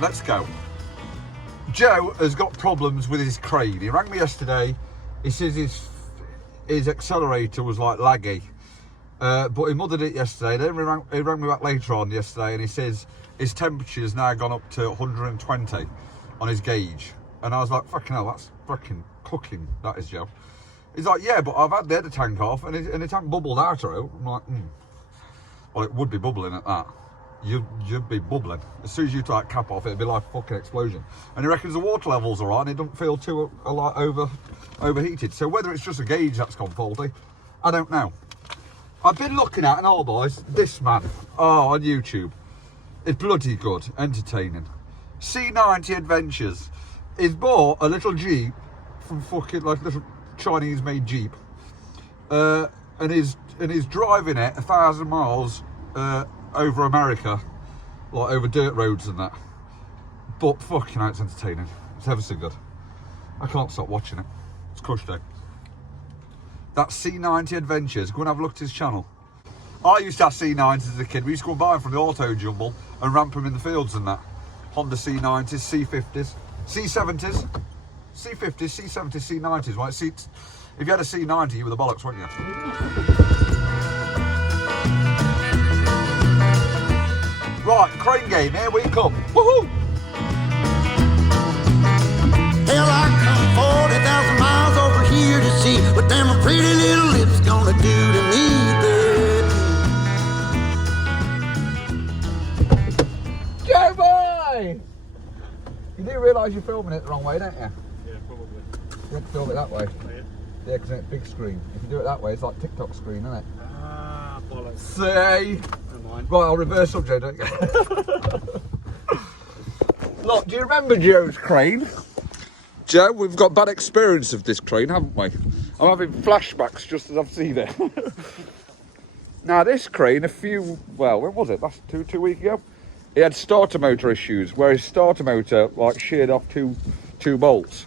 let's go. Joe has got problems with his crane. He rang me yesterday. He says his accelerator was like laggy. But he muddled it yesterday. Then he rang me back later on yesterday and he says his temperature's now gone up to 120 on his gauge. And I was like, fucking hell, that's fucking cooking, that is, Joe. He's like, yeah, but I've had the other tank off and the tank bubbled out of it. I'm like, Well, it would be bubbling at that. You'd be bubbling. As soon as you took that cap off, it'd be like a fucking explosion. And he reckons the water levels are right and it doesn't feel too overheated. So whether it's just a gauge that's gone faulty, I don't know. I've been looking at, and all boys, this man, on YouTube. It's bloody good, entertaining. C90 Adventures. He's bought a little Jeep from fucking, like, little Chinese-made Jeep. And he's driving it 1,000 miles over America, like over dirt roads and that. But fucking hell, it's entertaining. It's ever so good. I can't stop watching it. It's crush day. That's C90 Adventures. Go and have a look at his channel. I used to have C90s as a kid. We used to go and buy them from the auto jumble and ramp them in the fields and that. Honda C90s, C50s, C70s, C50s, C70s, C90s, right? If you had a C90, you were the bollocks, weren't you? Right, crane game, here we come. Woohoo! Hell, I come 40,000 miles over here to see what them pretty little lips gonna do to me, baby. Joe boy! You do realise you're filming it the wrong way, don't you? Yeah, probably. You have to film it that way. Oh, yeah? Yeah, because it's big screen. If you do it that way, it's like TikTok screen, isn't it? Ah, bollocks. See? Never mind. Right, I'll reverse subject, don't you? Look, do you remember Joe's crane? Joe, we've got bad experience of this crane, haven't we? I'm having flashbacks just as I've seen it. Now, this crane, when was it? Last two weeks ago? He had starter motor issues, where his starter motor, like, sheared off two bolts.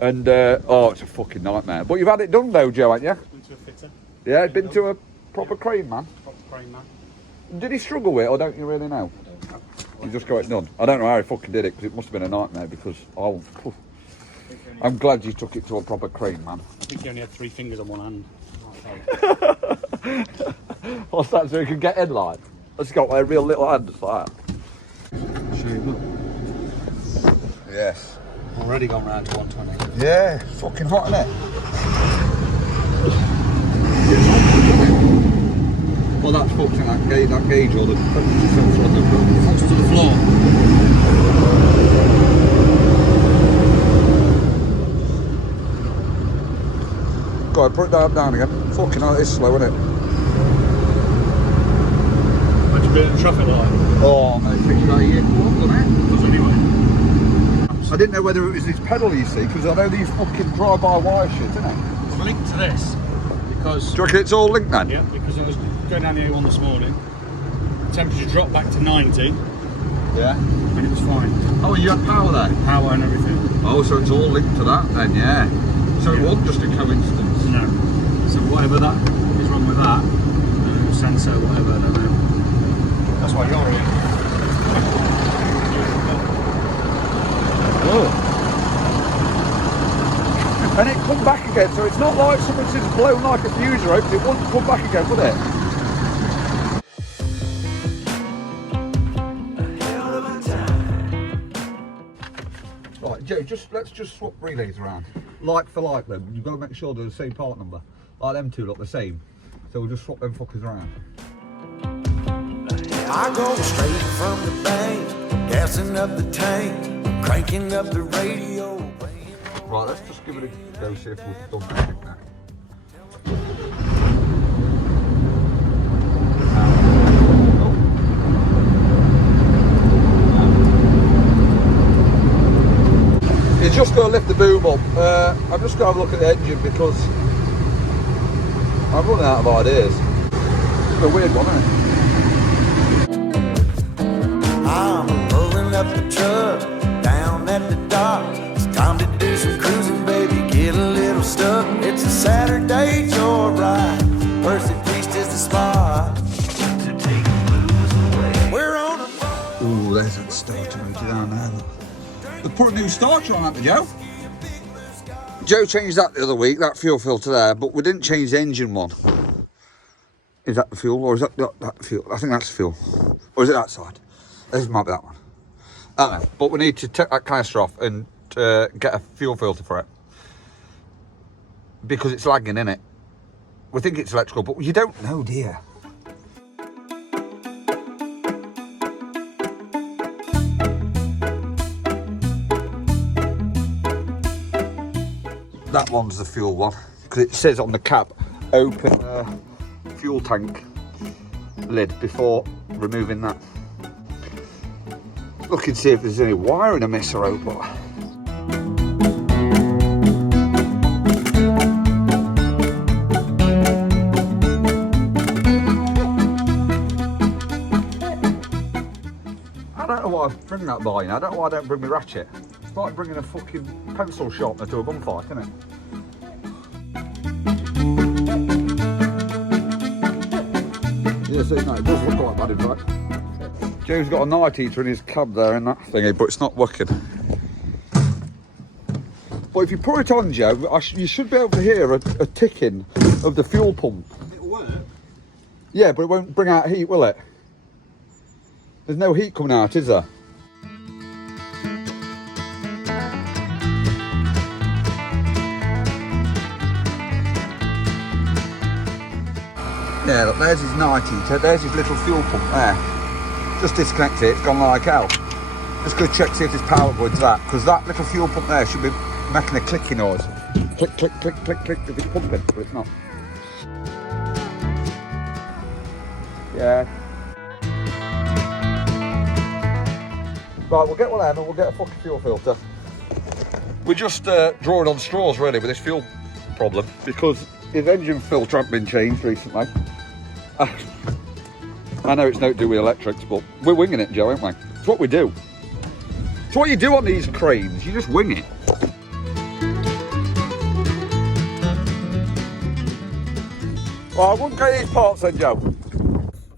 And, it's a fucking nightmare. But you've had it done, though, Joe, haven't you? Been to a fitter. Yeah, been to a proper crane, man. Proper crane man. Did he struggle with it, or don't you really know? I don't know. You just got it done. I don't know how he fucking did it, because it must have been a nightmare, because I'm glad you took it to a proper crane, man. I think he only had 3 fingers on one hand. What's that, so he can get in line? It's got like a real little hand, just like that. Yes. Already gone round to 120. Yeah, fucking hot, isn't it? Well, that's fucked in that gauge or the sensor on the front. To the floor. Go on, put it down again. Fucking hell, it's slow, isn't it? Had you been at the traffic light? Oh, mate, it takes about a year to walk, doesn't it? Does anyway. I didn't know whether it was this pedal, you see, because I know these fucking drive-by-wire shit, isn't it? It's linked to this because. Do you reckon it's all linked then? Yeah, because I was going down the A1 this morning. The temperature dropped back to 90 Yeah. and it was fine. Oh, you had power there? Power and everything. Oh, so it's all linked to that then, yeah. So it wasn't just a coincidence. No. So whatever that is wrong with that, sensor, whatever, I don't know. That's why you're here. Oh. And it come back again, so it's not like something's just blown like a fuse rope, it wouldn't come back again, would it? Right, Joe, let's just swap relays around. Like for like then, you've got to make sure they're the same part number. Like them two look the same. So we'll just swap them fuckers around. I go straight from the bank, gassing up the tank, cranking up the radio. Right, let's just give it a go, see if we've done anything now. You're just going to lift the boom up. I'm just going to have a look at the engine because I'm running out of ideas. It's a weird one, isn't it? I'm pulling up the truck down at the dock. It's time to do some cruising, baby. Get a little stuck. It's a Saturday joyride. Percy Priest is the spot to take the blues away. We're on a Ooh, there's that starter motor down there. They put a new starter on, haven't they, Joe? Joe changed that the other week, that fuel filter there, but we didn't change the engine one. Is that the fuel, or is that fuel? I think that's fuel. Or is it that side? This might be that one. I don't know, but we need to take that canister off and get a fuel filter for it. Because it's lagging, innit? We think it's electrical, but you don't know, dear. That one's the fuel one, because it says on the cap, open fuel tank lid before removing that. Look and see if there's any wiring amiss or out, but I don't know why I bring that by, you know? I don't know why I don't bring my ratchet. It's like bringing a fucking pencil sharpener to a gunfight, isn't it? Yeah, so no, it does look like that in fact. Joe's got a night heater in his cab there in that thingy, but it's not working. But if you put it on, Joe, you should be able to hear a ticking of the fuel pump. It'll work. Yeah, but it won't bring out heat, will it? There's no heat coming out, is there? Yeah, look, there's his night heater, there's his little fuel pump there. Just disconnect it, it's gone like hell. Just go check, see if there's power going to that, because that little fuel pump there should be making a clicking noise. Click, click, click, click, click, if it's pumping, but it's not. Yeah. Right, we'll get one of them and we'll get a fucking fuel filter. We're just drawing on straws really with this fuel problem, because his engine filter hasn't been changed recently. I know it's not to do with electrics, but we're winging it, Joe, aren't we? It's what we do. It's what you do on these cranes, you just wing it. Well, I wouldn't get these parts then, Joe.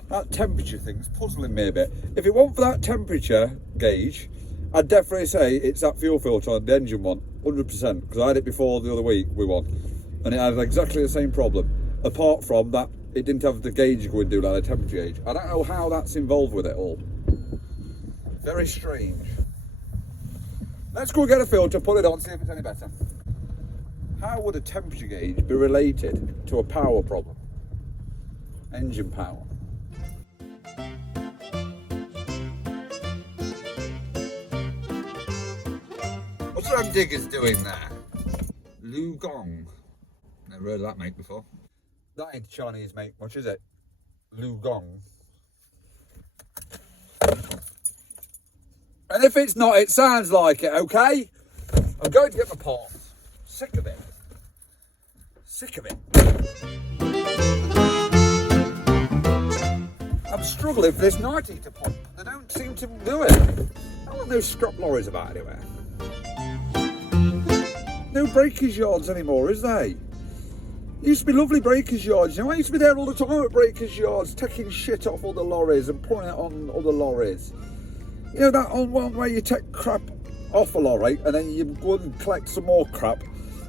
That temperature thing's puzzling me a bit. If it weren't for that temperature gauge, I'd definitely say it's that fuel filter on the engine one, 100%, because I had it before the other week with one, and it had exactly the same problem, apart from that it didn't have the gauge going to do like a temperature gauge. I don't know how that's involved with it all. Very strange. Let's go and get a filter, put it on, see if it's any better. How would a temperature gauge be related to a power problem? Engine power. What's them diggers doing there? Lu Gong. Never heard of that mate before. That ain't Chinese mate much, is it? Lu Gong. And if it's not, it sounds like it, okay? I'm going to get my parts. Sick of it. Sick of it. I'm struggling for this night heater pump. They don't seem to do it. I want those scrap lorries about anywhere. No breakers yards anymore, is there? It used to be lovely breakers yards. You know, I used to be there all the time at breakers yards, taking shit off other lorries and putting it on other lorries. You know, that on one where you take crap off a lorry and then you go and collect some more crap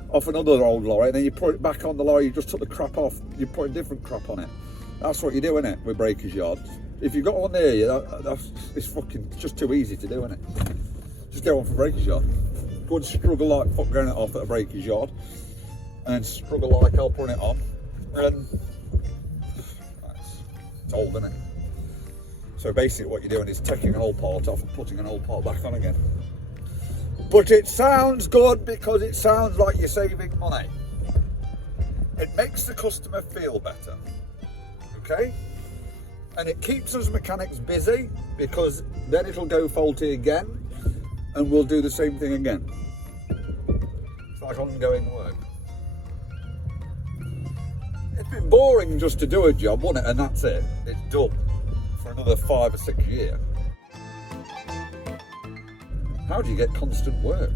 off another old lorry and then you put it back on the lorry you just took the crap off, you put a different crap on it. That's what you do, innit, with breakers yards. If you've got one near you, it's fucking just too easy to do, innit? Just go on for breakers yard. Go and struggle like fuck going it off at a breakers yard, and then struggle like hell putting it on, and it's old, isn't it? So basically what you're doing is taking a whole part off and putting an old part back on again. But it sounds good because it sounds like you're saving money. It makes the customer feel better, okay? And it keeps us mechanics busy because then it'll go faulty again and we'll do the same thing again. It's like ongoing work. It's been boring just to do a job, wasn't it? And that's it. It's done for another 5 or 6 years. How do you get constant work?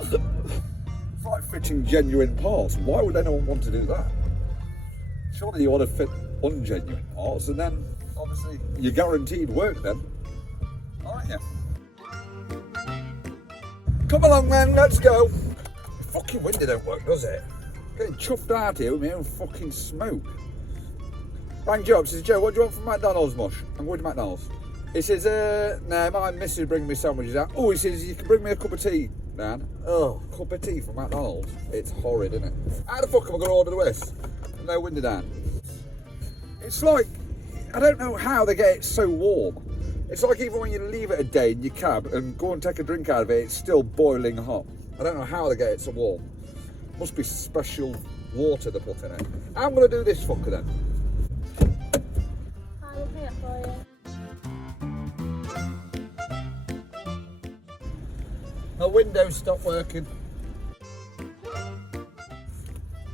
It's like fitting genuine parts. Why would anyone want to do that? Surely you want to fit ungenuine parts and then obviously you're guaranteed work then, aren't you? Come along then, let's go. The fucking window don't work, does it? Getting chuffed out here with my own fucking smoke. Rang Joe up, says, Joe, what do you want from McDonald's, mush? I'm going to McDonald's. He says, no, my missus bring me sandwiches out. Oh, he says, you can bring me a cup of tea, man. Oh, cup of tea from McDonald's. It's horrid, isn't it? How the fuck am I going to order this? No window down. It's like, I don't know how they get it so warm. It's like even when you leave it a day in your cab and go and take a drink out of it, it's still boiling hot. I don't know how they get it so warm. Must be special water they put in it. I'm going to do this fucker then. I'll pay it for you. My windows stopped working.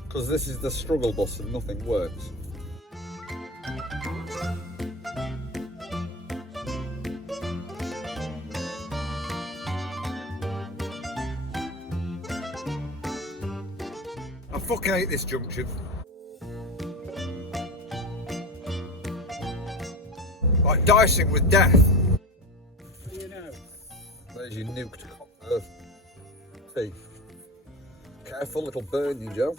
Because this is the struggle bus and nothing works. I fucking hate this junction. Like dicing with death. You know. There's your nuked thief. Careful, it'll burn you, Joe.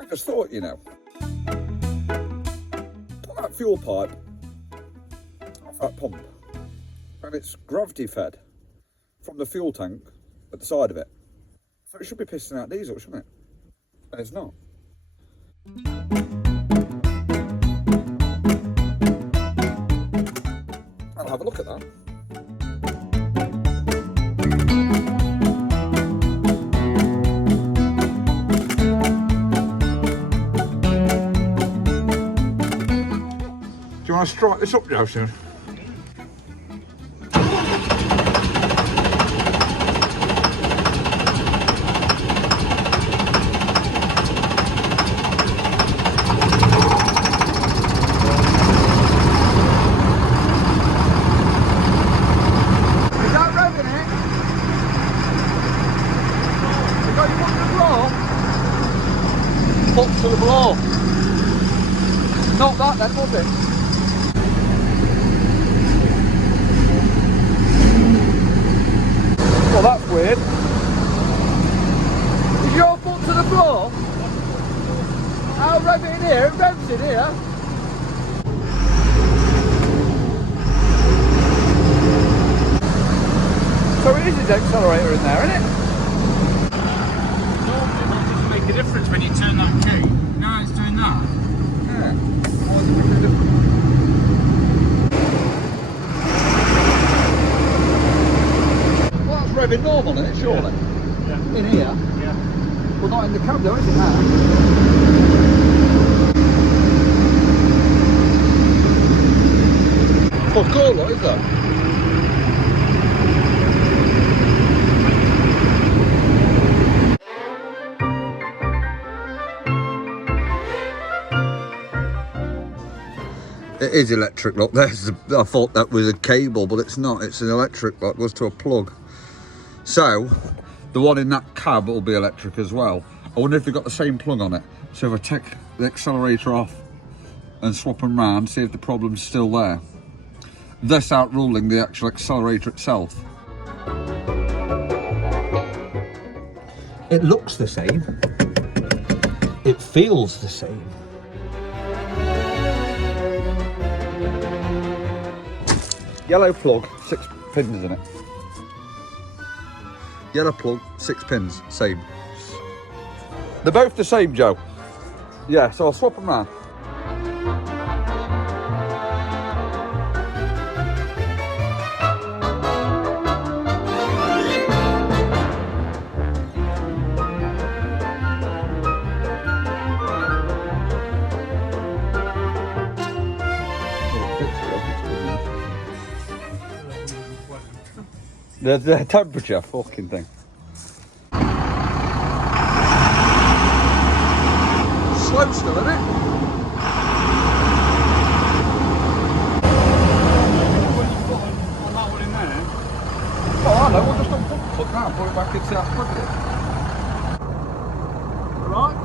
I just thought, you know. Put that fuel pipe off that pump, and it's gravity fed from the fuel tank at the side of it. So it should be pissing out diesel, shouldn't it? And it's not. I'll have a look at that. Do you want to strike this up, Joe, soon? To the blow. Not that then, was it? Well, that's weird. Is your foot to the floor? I'll rev it in here, it revs in here. So it is his accelerator in there, isn't it? Make a difference when you turn that key. No, it's doing that. Yeah. Why does it make a difference? Well, that's revving normal, isn't it, surely? Yeah. In here? Yeah. Well, not in the cab though, is it now? Fuck all, what is that? It is electric lock. I thought that was a cable, but it's not. It's an electric lock. It goes to a plug. So, the one in that cab will be electric as well. I wonder if they've got the same plug on it. So if I take the accelerator off and swap them round, see if the problem's still there. Thus outruling the actual accelerator itself. It looks the same. It feels the same. Yellow plug, 6 pins in it. Yellow plug, 6 pins, same. They're both the same, Joe. Yeah, so I'll swap them round. The temperature fucking thing. Slow still, isn't it? What you put on that one in there? Oh, I know, we'll just unplug that and put it back into that plug it. Right?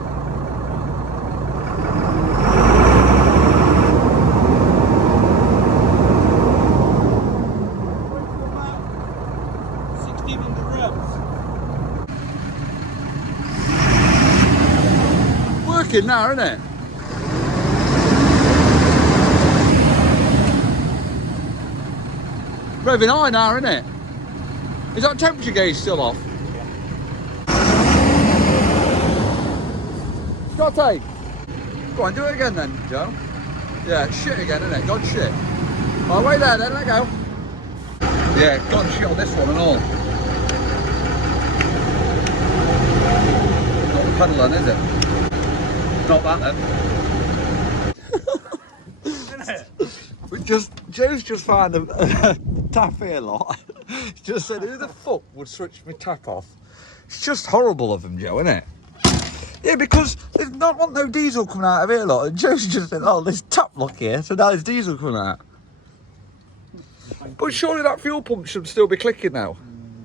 cracking now, isn't it? Revving high now, isn't it? Is that temperature gauge still off? Scotty! Go on, do it again then, Joe. Yeah, it's shit again, isn't it? God shit. Oh, wait there then, let go. Yeah, God shit on this one and all. Not the pedal then, is it? Not that then. Joe's just found a tap here, lot. He's just said, who the fuck would switch my tap off? It's just horrible of him, Joe, isn't it? Yeah, because there's not want no diesel coming out of here, lot. And Joe's just said, oh, there's tap lock here, so now there's diesel coming out. But surely that fuel pump should still be clicking now.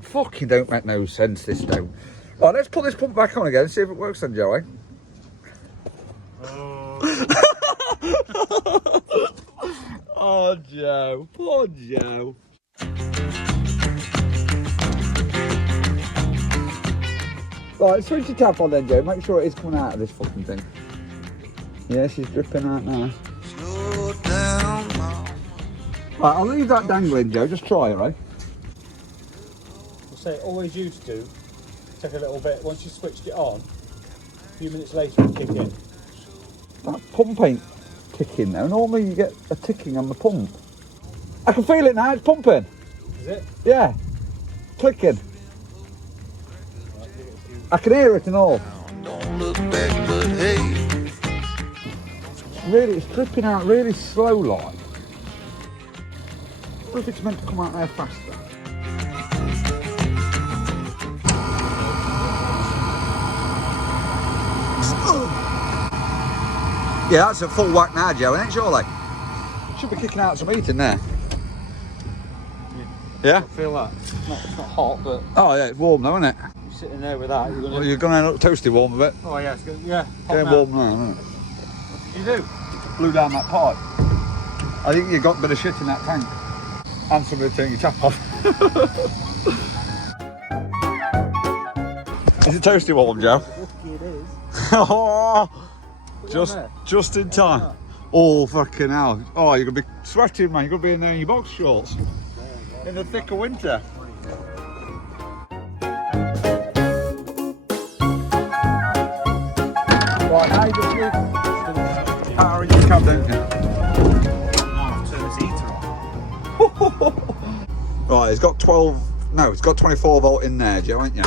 Fucking don't make no sense, this don't. Right, let's put this pump back on again and see if it works then, Joey. Oh, Joe. Poor Joe. Right, switch the tap on then, Joe. Make sure it is coming out of this fucking thing. Yeah, she's dripping out now. Slow down now. Right, I'll leave that dangling, Joe. Just try it, right? We'll say always used to take a little bit. Once you switched it on, a few minutes later it kicked in. That pump ain't ticking now. Normally you get a ticking on the pump. I can feel it now, it's pumping. Is it? Yeah. Clicking. I can hear it and all. Don't look back, but hey. Really, it's dripping out really slow like. What if it's meant to come out there faster? Yeah, that's a full whack now, Joe, isn't it, surely? Should be kicking out some heat in there. Yeah? I feel that. It's not hot, but Oh yeah, it's warm though, isn't it? you're sitting there with that, you're going to... Well, you're going to end up toasty warm a bit. Oh yeah, it's good. Yeah, hot Getting now. warm now, isn't it? What did you do? Blew down that pipe. I think you got a bit of shit in that tank. And somebody turn your tap off. Is it toasty warm, Joe? It is. Oh, Put it on there. just in time. Oh, fucking hell. Oh, you're going to be sweating, man. You're going to be in there in your box shorts. In the thick of winter. Right, now you just need power in your cab, don't you? Turn this heater on. Right, it's got 24 volt in there, Joe, ain't you?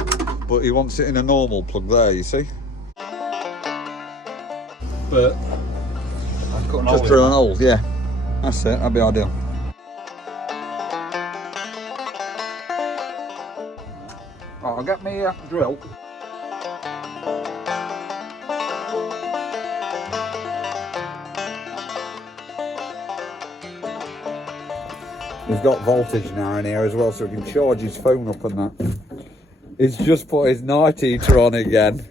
But he wants it in a normal plug there, you see? But I've got an Just drill an hole, yeah. That's it, that'd be ideal. Right, I'll get me drill. He's got voltage now in here as well, so he can charge his phone up and that. He's just put his night heater on again.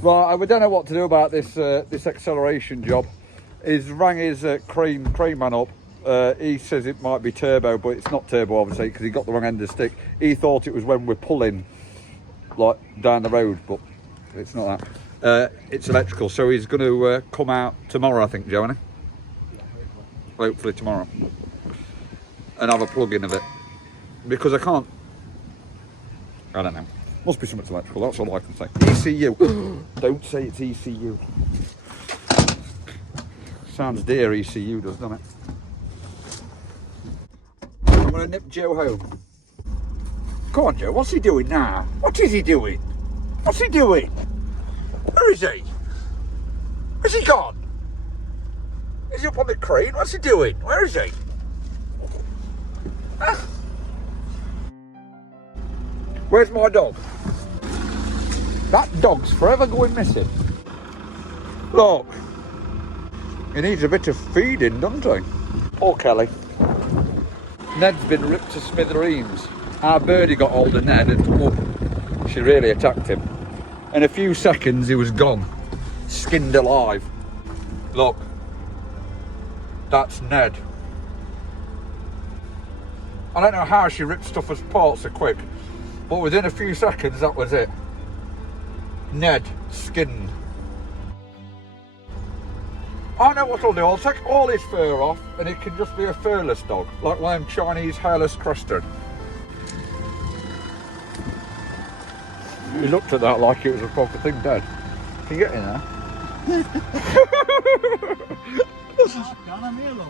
Right, we don't know what to do about this this acceleration job. He's rang his crane man up. He says it might be turbo, but it's not turbo obviously because he got the wrong end of the stick. He thought it was when we're pulling like down the road, but it's not that. It's electrical, so he's going to come out tomorrow, I think, Joe, isn't he? Hopefully tomorrow. And have a plug-in of it. Because I don't know. Must be something electrical, that's all I can say. ECU. Don't say it's ECU. Sounds dear, ECU does, doesn't it? I'm going to nip Joe home. Come on, Joe, what's he doing now? What is he doing? What's he doing? Where is he? Where's he gone? Is he up on the crane? What's he doing? Where is he? Huh? Where's my dog? That dog's forever going missing. Look, he needs a bit of feeding, doesn't he? Poor Kelly. Ned's been ripped to smithereens. Our birdie got hold of Ned and she really attacked him. In a few seconds he was gone, skinned alive. Look, that's Ned. I don't know how she ripped stuff apart so quick, but within a few seconds that was it. Ned, skinned. I know what I'll do. I'll take all his fur off and it can just be a furless dog, like one of them Chinese hairless crested. He looked at that like it was a proper thing, Dad. Can you get in there? I'm here, look.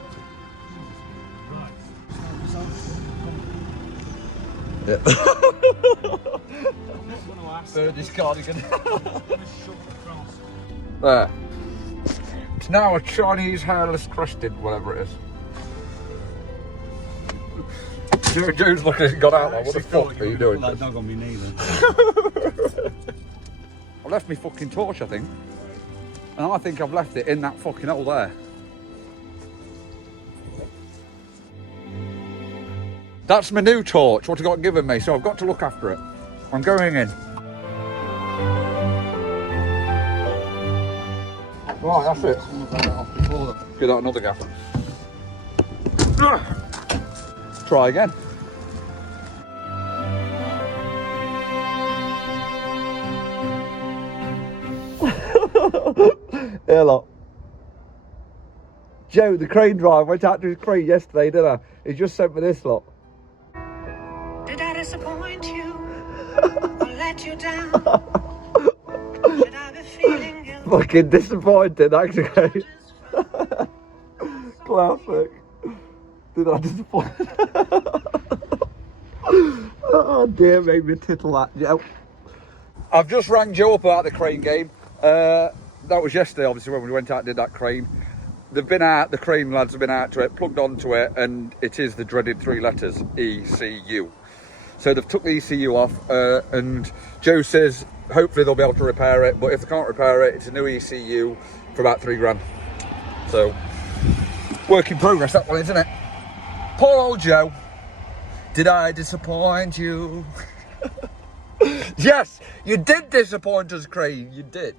Yeah. I'm not going to ask. Birdie's cardigan. I'm going to shove it across. There. It's now a Chinese hairless crested, whatever it is. Joe's looking at it, got out there. What the fuck are you doing? That dog on me neither. I left me fucking torch, I think. And I think I've left it in that fucking hole there. That's my new torch, what I got given me, so I've got to look after it. I'm going in. Right, that's it. Give that another gaff. Try again. Here, look. Joe, the crane driver, went out to his crane yesterday, didn't I? He just sent me this, look. Did I disappoint you or let you down? Should I be feeling guilty? Fucking disappointed, actually. Classic. Did I disappoint? Oh dear, made me tittle that, Joe. I've just rang Joe up about the crane game. That was yesterday, obviously, when we went out and did that crane. They've been out, the crane lads have been out to it, plugged onto it, and it is the dreaded 3 letters, ECU. So they've took the ECU off, and Joe says hopefully they'll be able to repair it, but if they can't repair it, it's a new ECU for about 3 grand. So, work in progress, that one, isn't it? Poor old Joe. Did I disappoint you? Yes, you did disappoint us, Crane, you did.